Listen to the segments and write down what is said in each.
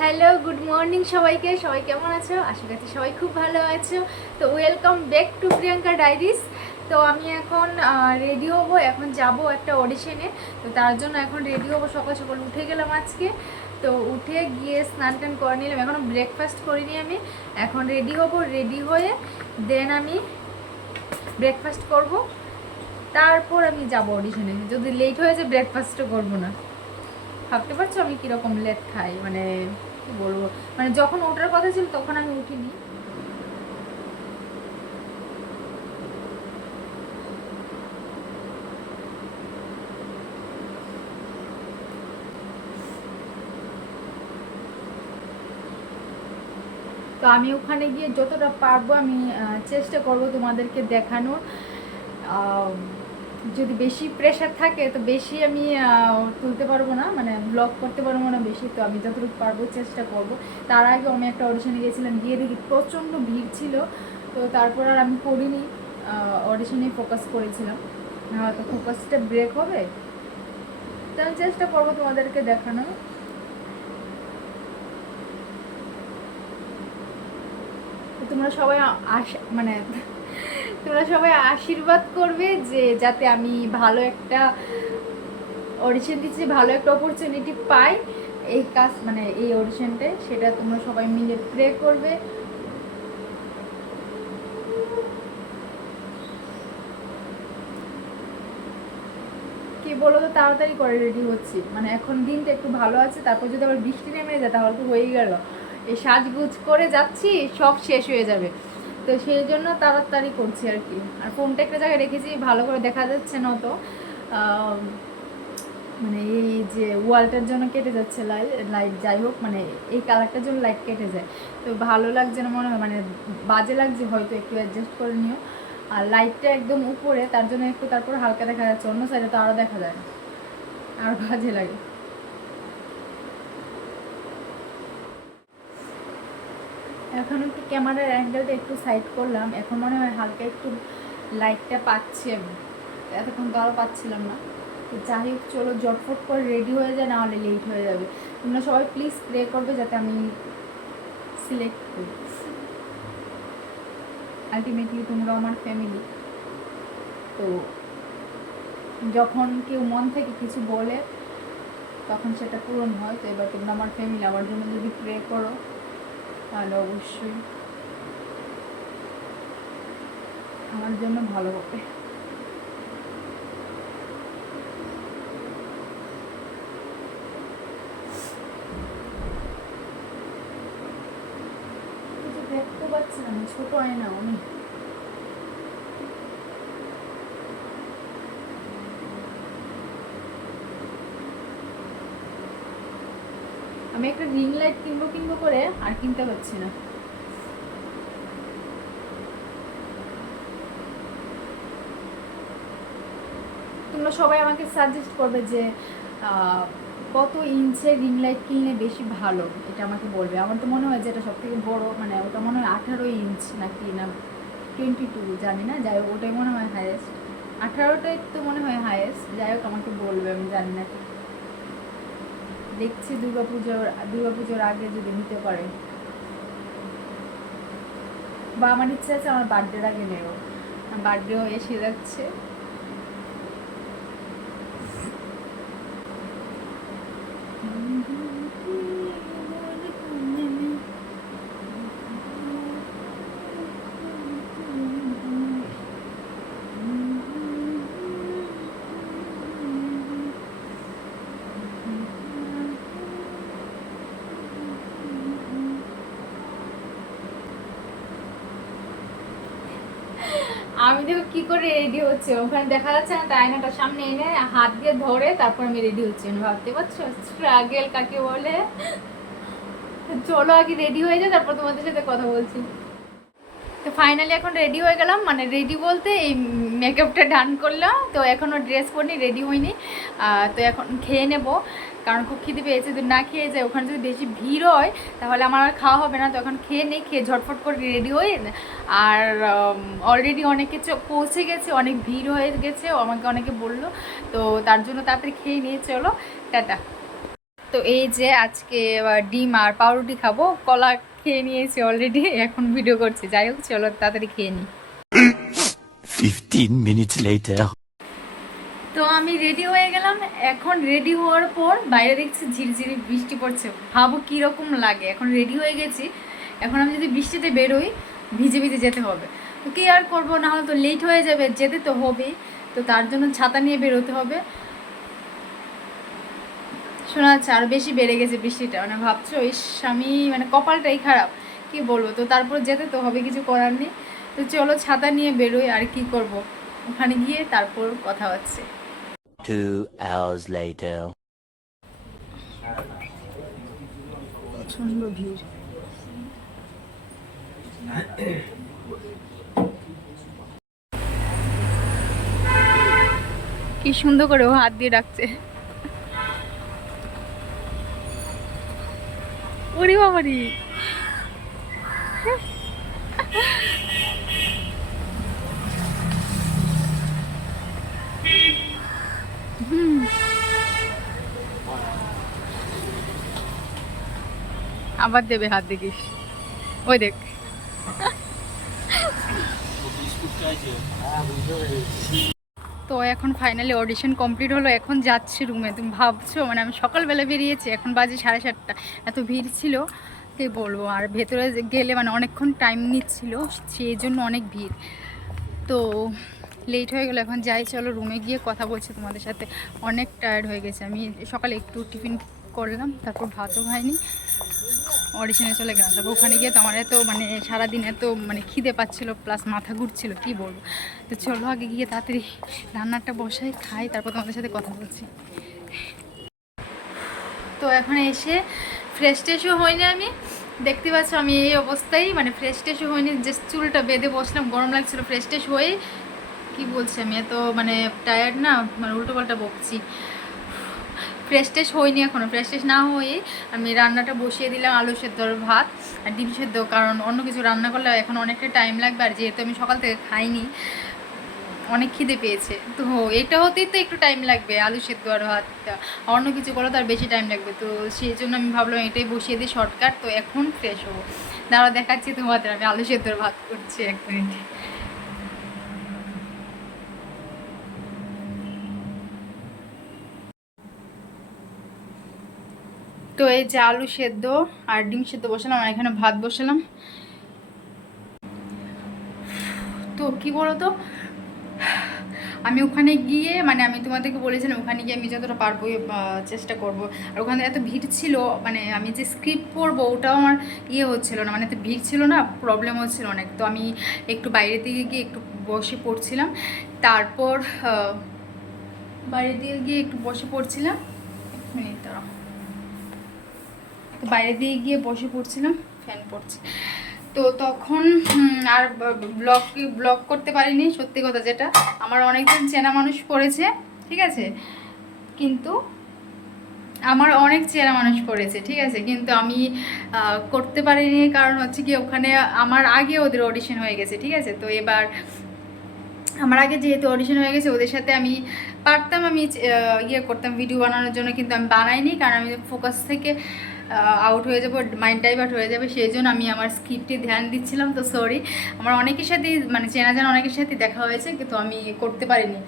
Hello, good morning সবাইকে। সবাই কেমন আছো? আশা করছি সবাই খুব ভালো আছো। তো welcome back to Priyanka diaries. তো আমি এখন রেডি হবো, এখন যাব একটা অডিশনে। তো তার জন্য এখন রেডি হবো, সকাল সকাল উঠে গেলাম আজকে। তো উঠে গিয়ে স্নান টান করে নিলাম, এখনও ব্রেকফাস্ট করিনি আমি। এখন রেডি হবো, রেডি হয়ে দেন আমি ব্রেকফাস্ট করব, তারপর আমি যাব অডিশনে। যদি লেট হয়ে যায় ব্রেকফাস্টও করবো না। ভাবতে পারছো আমি কীরকম লেট খাই, মানে কি বলবো, মানে যখন ওঠার কথা ছিল তখন আমি উঠিনি। তো আমি ওখানে গিয়ে যতটা পারবো আমি চেষ্টা করব তোমাদেরকে দেখানোর। যদি বেশি প্রেশার থাকে তো বেশি আমি তুলতে পারবো না, মানে ব্লগ করতে পারবো না বেশি। তো আমি যতটুকু পারবো চেষ্টা করব। তার আগে আমি একটা অডিশনে গিয়েছিলাম, গিয়ে দেখি প্রচণ্ড ভিড় ছিল। তো তারপর আর আমি করিনি, অডিশনেই ফোকাস করেছিলাম। তো ফোকাসটা ব্রেক হবে, তো আমি চেষ্টা করবো তোমাদেরকে দেখানো। তোমরা সবাই মানে তোমরা সবাই আশীর্বাদ করবে যে যাতে আমি ভালো একটা অডিশন দিচ্ছি, ভালো একটা অপরচুনিটি পাই এই কাজ, মানে এই অডিশনটায়। সেটা তোমরা সবাই মিলে প্রে করবে। কি বলো তো, তাড়াতাড়ি করে রেডি হচ্ছি, মানে এখন দিনটা একটু ভালো আছে, তারপর যদি আবার বৃষ্টি নেমে যায় তাহলে তো হয়েই গেল। এই সাজগুজ করে যাচ্ছি, সব শেষ হয়ে যাবে। তো সেই জন্য তাড়াতাড়ি করছি আর কি। আর ফোনটা একটা জায়গায় রেখেছি, ভালো করে দেখা যাচ্ছে না তো, মানে এই যে ওয়ালটার জন্য কেটে যাচ্ছে লাইট, যাই হোক, মানে এই কালারটার জন্য লাইট কেটে যায়। তো ভালো লাগছে না মনে হয়, মানে বাজে লাগছে, হয়তো একটু অ্যাডজাস্ট করে নিও। আর লাইটটা একদম উপরে, তার জন্য একটু তারপর হালকা দেখা যাচ্ছে, অন্য সাইডে তো আরও দেখা যায়, আর বাজে লাগে। এখন একটু ক্যামেরার অ্যাঙ্গেলটা একটু সাইড করলাম, এখন মনে হয় হালকা একটু লাইটটা পাচ্ছি আমি, এতক্ষণ তো আরও পাচ্ছিলাম না। তো যাই হোক, চলো জটফট করে রেডি হয়ে যায়, নাহলে লেট হয়ে যাবে। তোমরা সবাই প্লিজ প্রে করবে যাতে আমি সিলেক্ট করি। আলটিমেটলি তোমরা আমার ফ্যামিলি। তো যখন কেউ মন থেকে কিছু বলে তখন সেটা পূরণ হয়। তো এবার তোমরা আমার ফ্যামিলি, আমার জন্য যদি প্রে করো তাহলে অবশ্যই আমার জন্য ভালো হবে। দেখতে পাচ্ছি না, ছোট আয়না অনেক। আমি একটা রিং লাইট কিনবো করে আর কিনতে পারছি না। তোমরা সবাই আমাকে সাজেস্ট করবে যে কত ইঞ্চের রিং লাইট কিনলে বেশি ভালো, এটা আমাকে বলবে। আমার তো মনে হয় যে এটা সব থেকে বড়, মানে ওটা মনে হয় 18 ইঞ্চ নাকি না 22, জানি না। যাই হোক, ওটাই মনে হয় হায়েস্ট, 18টাই তো মনে হয় হায়েস্ট। যাই হোক, আমাকে বলবে, আমি জানি না। দেখছি দুর্গাপুজোর আগে যদি নিতে পারে, বা আমার ইচ্ছা আছে আমার বার্থডের আগে নেব। বার্থডেও এসে যাচ্ছে। আমি দেখো কি করে রেডি হচ্ছে, ওখানে দেখা যাচ্ছে না, তাই আয়নাটার সামনে এনে হাত দিয়ে ধরে তারপর আমি রেডি হচ্ছি। মানে ভাবতে পারছো স্ট্রাগেল কাকে বলে। চলো আগে রেডি হয়ে যায়, তারপর তোমাদের সাথে কথা বলছি। তো ফাইনালি এখন রেডি হয়ে গেলাম, মানে রেডি বলতে এই মেকআপটা ডান করলাম। তো এখনও ড্রেস পরিনি, রেডি হইনি। তো এখন খেয়ে নেব, কারণ খুব খিদে পেয়েছে। যদি না খেয়ে যায়, ওখানে যদি বেশি ভিড় হয় তাহলে আমার আর খাওয়া হবে না। তো এখন খেয়ে নেই, খেয়ে ঝটফট করে রেডি হয়ে। আর অলরেডি অনেকে পৌঁছে গেছে, অনেক ভিড় হয়ে গেছে, আমাকে অনেকে বললো। তো তার জন্য তাড়াতাড়ি খেয়ে নিয়ে চলো, টাটা। তো এই যে আজকে ডিম আর পাউরুটি খাবো, কলা খেয়ে নিয়েছি অলরেডি, এখন ভিডিও করছি। যাই হোক চলো তাড়াতাড়ি খেয়ে নিই। 15 minutes later. তো আমি রেডি হয়ে গেলাম। এখন রেডি হওয়ার পর বাইরে দেখছি ঝিরিঝিরি বৃষ্টি পড়ছে, ভাবো কীরকম লাগে। এখন রেডি হয়ে গেছি, এখন আমি যদি বৃষ্টিতে বেরোই ভিজে ভিজে যেতে হবে। তো কী আর করবো, না হলে তো লেট হয়ে যাবে, যেতে তো হবেই। তো তার জন্য ছাতা নিয়ে বেরোতে হবে। শোনা যাচ্ছে আরও বেশি বেড়ে গেছে বৃষ্টিটা, মানে ভাবছো ইস আমি মানে কপালটাই খারাপ, কি বলবো। তো তারপর যেতে তো হবে, কিছু করার নেই। তো চলো ছাতা নিয়ে বেরোই, আর কি করব, ওখানে গিয়ে তারপর কথা হচ্ছে। 2 hours later. প্রচণ্ড ভিড়। কি সুন্দর করে ও হাত দিয়ে ডাকছে, ওরে বাবারি। আবার দেবে হাত, দেখিস ওই দেখ। তো এখন ফাইনালি অডিশন কমপ্লিট হলো, এখন যাচ্ছি রুমে। তুমি ভাবছো মানে আমি সকালবেলা বেরিয়েছি, এখন বাজে 7:30। এত ভিড় ছিল কি বলবো, আর ভেতরে গেলে মানে অনেকক্ষণ টাইম নিচ্ছিল, সেই জন্য অনেক ভিড়। তো লেট হয়ে গেলো, এখন যাই চলো রুমে গিয়ে কথা বলছি তোমাদের সাথে। অনেক টায়ার্ড হয়ে গেছে, আমি সকালে একটু টিফিন করলাম, তারপর ভাতও খাইনি, অডিশনে চলে গেলাম। তারপর ওখানে গিয়ে তো আমার এত মানে সারাদিন এত মানে খিদে পাচ্ছিলো, প্লাস মাথা ঘুরছিল, কি বলবো। তো চলো আগে গিয়ে তাড়াতাড়ি রান্নাটা বসাই, খাই, তারপর তোমাদের সাথে কথা বলছি। তো এখন এসে ফ্রেশ ট্রেশও হয়নি, আমি দেখতে পাচ্ছ আমি এই অবস্থায়, মানে ফ্রেশ ট্রেশও হয়নি, যে চুলটা বেঁধে বসলাম, গরম লাগছিলো। ফ্রেশ ট্রেশ হয়ে কি বলছি আমি, এত মানে টায়ার্ড না, মানে উল্টো পাল্টা বকছি। ফ্রেশ ট্রেশ হয়নি এখনও, ফ্রেশ ট্রেশ না হয়ে আমি রান্নাটা বসিয়ে দিলাম, আলু সেদ্ধ আর ভাত আর ডিম সেদ্ধ। কারণ অন্য কিছু রান্না করলে এখন অনেকটা টাইম লাগবে, আর যেহেতু আমি সকাল থেকে খাইনি, অনেক খিদে পেয়েছে, তো এটা হতেই তো একটু টাইম লাগবে, আলু সেদ্ধ আর ভাতটা। অন্য কিছু করলে তো আর বেশি টাইম লাগবে, তো সেই জন্য আমি ভাবলাম এটাই বসিয়ে দিই শর্টকাট। তো এখন ফ্রেশ হবো, দাঁড়া দেখাচ্ছি তোমাদের আমি আলু সেদ্ধ আর ভাত করছি, 1 মিনিট। তো এই যে আলু সেদ্ধ আর ডিম সেদ্ধ বসালাম, আর এখানে ভাত বসালাম। তো কি বলতো, আমি ওখানে গিয়ে মানে আমি তোমাদেরকে বলেছিলাম ওখানে গিয়ে আমি যতটা পারবো চেষ্টা করব। আর ওখানে এত ভিড় ছিল, মানে আমি যে স্ক্রিপ্ট পড়বো ওটাও আমার ইয়ে হচ্ছিলো না, মানে এত ভিড় ছিল না, প্রবলেম হচ্ছিল অনেক। তো আমি একটু বাইরের দিকে গিয়ে একটু বসে পড়ছিলাম, তারপর বাইরের দিকে গিয়ে একটু বসে পড়ছিলাম। 1 মিনিট দাঁড়াও, বাইরে দিয়ে গিয়ে বসে পড়ছিলাম, ফ্যান পড়ছে। তো তখন আর ব্লগ করতে পারিনি, সত্যি কথা যেটা। আমার অনেকজন চেনা মানুষ পড়েছে, ঠিক আছে, কিন্তু আমার অনেক চেনা মানুষ পড়েছে, ঠিক আছে, কিন্তু আমি করতে পারিনি। কারণ হচ্ছে কি ওখানে আমার আগে ওদের অডিশন হয়ে গেছে, ঠিক আছে। তো এবার আমার আগে যেহেতু অডিশন হয়ে গেছে, ওদের সাথে আমি পারতাম, আমি ইয়ে করতাম ভিডিও বানানোর জন্য, কিন্তু আমি বানাইনি, কারণ আমি ফোকাস থেকে আউট হয়ে যাবো, মাইন্ড ডাইভার্ট হয়ে যাবে, সেই জন্য আমি আমার স্ক্রিপ্টে ধ্যান দিচ্ছিলাম। তো সরি, আমার অনেকের সাথেই মানে চেনা জানা অনেকের সাথে দেখা হয়েছে, কিন্তু আমি করতে পারিনি,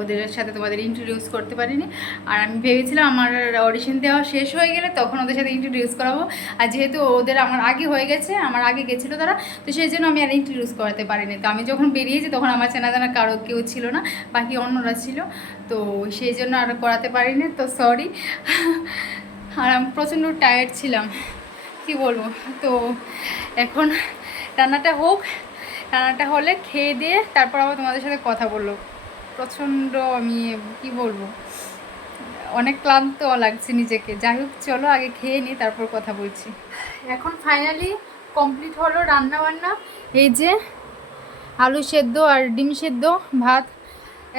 ওদের সাথে তোমাদের ইন্ট্রোডিউস করতে পারিনি। আর আমি ভেবেছিলাম আমার অডিশন দেওয়া শেষ হয়ে গেলে তখন ওদের সাথে ইন্ট্রোডিউস করাবো। আর যেহেতু ওদের আমার আগে হয়ে গেছে, আমার আগে গেছিলো তারা, তো সেই জন্য আমি আর ইন্ট্রোডিউস করাতে পারিনি। তো আমি যখন বেরিয়েছি তখন আমার চেনা জানা কারো কেউ ছিল না, বাকি অন্যরা ছিল, তো সেই জন্য আর করাতে পারিনি। তো সরি। আর আমি প্রচণ্ড টায়ার্ড ছিলাম, কি বলবো। তো এখন রান্নাটা হোক, রান্নাটা হলে খেয়ে দিয়ে তারপর আবার তোমাদের সাথে কথা বললো। প্রচণ্ড আমি কি বলবো, অনেক ক্লান্ত লাগছে নিজেকে। যাই হোক চলো আগে খেয়ে নিই, তারপর কথা বলছি। এখন ফাইনালি কমপ্লিট হলো রান্না বান্না। এই যে আলু সেদ্ধ আর ডিম সেদ্ধ, ভাত,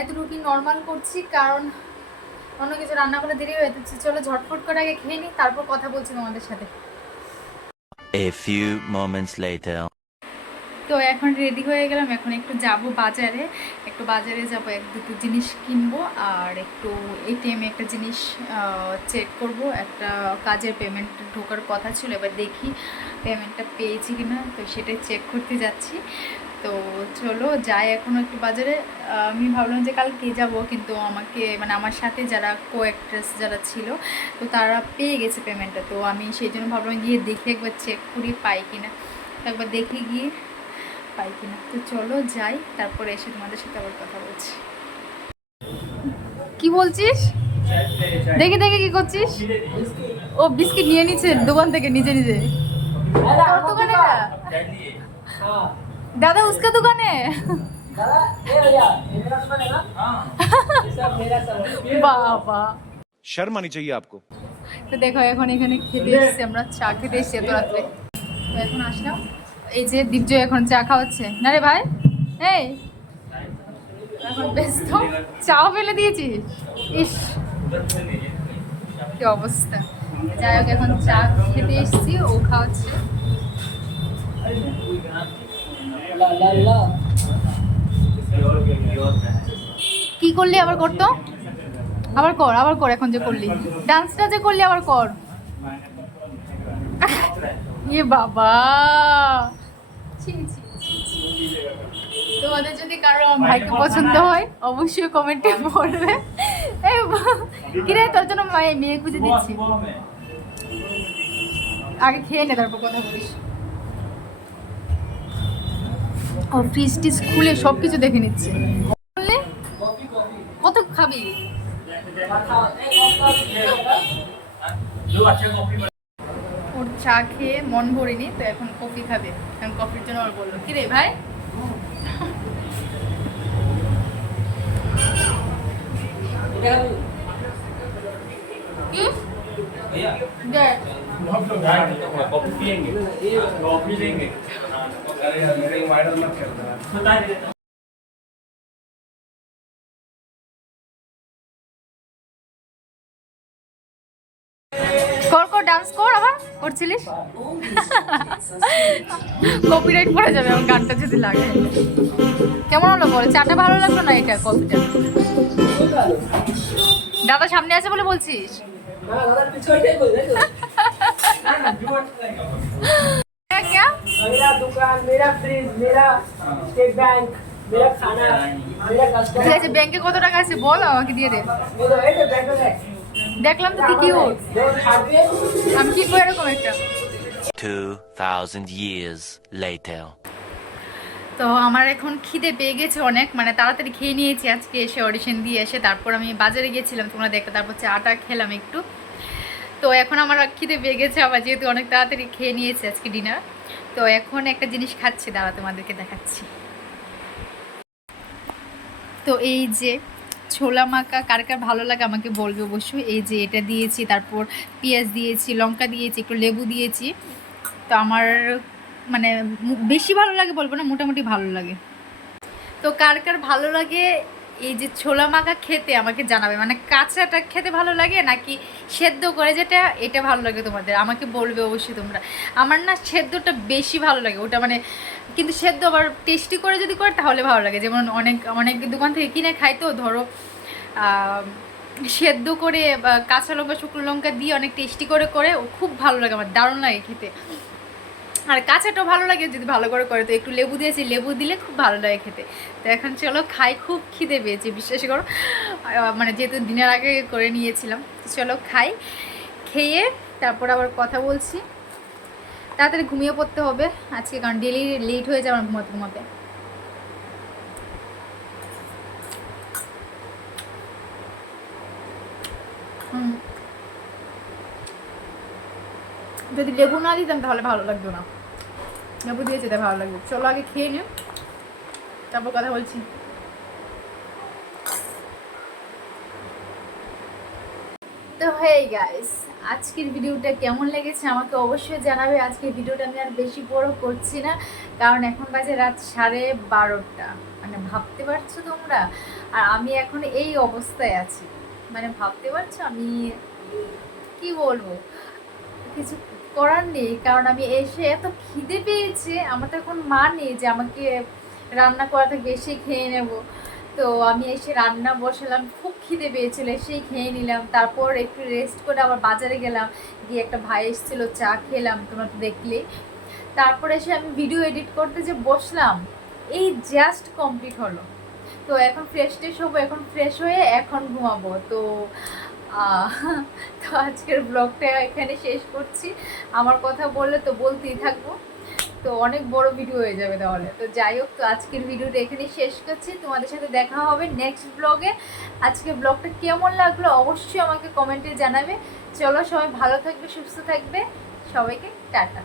এতটুকু নর্মাল করছি, কারণ অন্য কিছু রান্না করে দেরি হয়ে যাচ্ছে। চলো ঝটফট করে আগে খেয়ে নিই, তারপর কথা বলছি তোমাদের সাথে। A few moments later. তো এখন রেডি হয়ে গেলাম, এখন একটু যাব বাজারে, যাব, এক দুটো জিনিস কিনবো আর একটু এটিএমে একটা জিনিস চেক করব, একটা কাজের পেমেন্ট ঢোকার কথা ছিল, এবার দেখি পেমেন্টটা পেয়েছি কিনা, তো সেটাই চেক করতে যাচ্ছি। তো চলো যাই এখন একটু বাজারে। আমি ভাবলাম যে কালকে যাব, কিন্তু আমাকে মানে আমার সাথে যারা কো-অ্যাক্ট্রেস যারা ছিল তো তারা পেয়ে গেছে পেমেন্টটা, তো আমি সেই জন্য ভাবলাম গিয়ে দেখে একবার চেক করি পাই কিনা, একবার দেখে গিয়ে পাই কিনা। তো চলো যাই, তারপরে এসে তোমাদের সাথে আবার কথা বলছি। কি বলছিস? দেখে দেখে কি করছিস? ও বিস্কিট নিয়ে নিচ্ছে দোকান থেকে নিজে নিজে। তোর দোকানে না दादा, उसका दुकान है। বাবা, शर्म आनी चाहिए आपको। তো দেখো এখন এখানে খেতে এসেছি, আমরা চা খেতে এসেছি এত রাত্রে। তো এখন আসলাম, এই যে দিগ্জয় এখন চা খাওয়াচ্ছে। না রে ভাই, এই এখন ব্যস্ত, চাও ফেলে দিয়েছিস? ইস কি অবস্থা। যাই হোক এখন চা খেতে এসেছি, ও খাওয়াচ্ছে। কি করলি আবার? করতো আবার কর, আবার কর, এখন যে করলি ডান্সটা যে করলি আবার কর। ইয়ে বাবা, ছি ছি ছি ছি। তোমাদের যদি কারো আমার ভাইকে পছন্দ হয় অবশ্যই কমেন্টে বলবে। এই কিরে, তোর জন্য মেয়ে খুঁজে দিচ্ছি, আগে খেয়ে নে তারপর কথা বলিস। ও ফ্রিজ টিজ খুলে সব কিছু দেখে নিচ্ছে। বললে কত খাবি? ওর চা খেয়ে মন ভরিনি, তো এখন কফি খাবে, এখন কফির জন্য ওর বললো কি রে ভাই। কি দেখ, कॉफी पियेंगे कॉफी लेंगे কর কর, ডান্স কর, আবার করছিলিস। কপিরাইট পড়ে যাবে আমার গানটা যদি লাগে। কেমন হলো বল? চাটা ভালো লাগলো না এটা কফিটা? দাদা সামনে আছে বলে বলছিস? क्या मेरा दुकान, मेरा फ्रिज, मेरा स्टेट बैंक, मेरा खाना, मेरा ঠিক कस्टमर। আছে, ব্যাংকে কত টাকা আছে বল, আমাকে দিয়ে দে। मेरा है तो बैंक है। দেখলাম তো কি ওর, बहुत हार्डवेयर। আমি কিনবো এরকম একটা। 2000 years later. তো আমার এখন খিদে পেয়ে গেছে অনেক, মানে তাড়াতাড়ি খেয়ে নিয়েছি আজকে এসে, অডিশন দিয়ে এসে তারপর আমি বাজারে গিয়েছিলাম তোমরা দেখতে, তারপর চাটা খেলাম একটু। তো এখন আমার খিদে পেয়ে গেছে আবার, যেহেতু অনেক তাড়াতাড়ি খেয়ে নিয়েছি আজকে ডিনার। তো এখন একটা জিনিস খাচ্ছি, দাঁড়া তোমাদেরকে দেখাচ্ছি। তো এই যে ছোলা মাখা, কার কার ভালো লাগে আমাকে বলবে অবশ্যই। এই যে এটা দিয়েছি, তারপর পেঁয়াজ দিয়েছি, লঙ্কা দিয়েছি, একটু লেবু দিয়েছি। তো আমার মানে বেশি ভালো লাগে বলবো না, মোটামুটি ভালো লাগে। তো কার কার ভালো লাগে এই যে ছোলা মাখা খেতে আমাকে জানাবে, মানে কাঁচাটা খেতে ভালো লাগে নাকি সেদ্ধ করে যেটা, এটা ভালো লাগে তোমাদের আমাকে বলবে অবশ্যই তোমরা। আমার না সেদ্ধটা বেশি ভালো লাগে ওটা, মানে কিন্তু সেদ্ধ আবার টেস্টি করে যদি করে তাহলে ভালো লাগে। যেমন অনেক অনেক দোকান থেকে কিনে খাই, তো ধরো সেদ্ধ করে বা কাঁচা লঙ্কা শুকনো লঙ্কা দিয়ে অনেক টেস্টি করে করে, খুব ভালো লাগে আমার, দারুণ লাগে খেতে। আর কাঁচাটাও ভালো লাগে যদি ভালো করে করে, তো একটু লেবু দিয়েছি, লেবু দিলে খুব ভালো লাগে খেতে। তো এখন চলো খাই, খুব খিদে পেয়েছে বিশ্বাস করো, মানে যেহেতু দিনের আগে করে নিয়েছিলাম। তো চলো খাই, খেয়ে তারপর আবার কথা বলছি। তাড়াতাড়ি ঘুমিয়ে পড়তে হবে আজকে, কারণ ডেলি লেট হয়ে যাবে আমার ঘুমাতে ঘুমাতে। যদি লেবু না দিতাম তাহলে ভালো লাগতো না, লেবু দিয়েছে তাই ভালো লাগবে। চলো আগে খেয়ে নিও, তারপর কথা বলছি। তো হেই গাইস, আজকের ভিডিওটা কেমন লেগেছে আমাকে অবশ্যই জানাবে। আজকের ভিডিওটা আমি আর বেশি বড় করছি না, কারণ এখন বাজে রাত 12:30, মানে ভাবতে পারছো তোমরা। আর আমি এখন এই অবস্থায় আছি, মানে ভাবতে পারছো আমি কি বলবো, কিছু করার নেই, কারণ আমি এসে এত খিদে পেয়েছে, আমার তো এখন মা নেই যে আমাকে রান্না করাতে বেশি খেয়ে নেব। তো আমি এসে রান্না বসালাম, খুব খিদে পেয়েছিল, এসেই খেয়ে নিলাম। তারপর একটু রেস্ট করে আবার বাজারে গেলাম, গিয়ে একটা ভাই এসেছিলো, চা খেলাম, তোমরা তো দেখলেই। তারপরে এসে আমি ভিডিও এডিট করতে যে বসলাম, এই জাস্ট কমপ্লিট হলো। তো এখন ফ্রেশ ট্রেশ হবো, এখন ফ্রেশ হয়ে এখন ঘুমাবো। তো তো আজকের ব্লগটা এখানে শেষ করছি। আমার কথা বললে তো বলতেই থাকবো, তো অনেক বড় ভিডিও হয়ে যাবে তাহলে। তো যাই হোক, তো আজকের ভিডিওটা এখানেই শেষ করছি। তোমাদের সাথে দেখা হবে নেক্সট ব্লগে। আজকে ব্লগটা কেমন লাগলো অবশ্যই আমাকে কমেন্টে জানাবে। চলো, সবাই ভালো থাকবে, সুস্থ থাকবে, সবাইকে টাটা।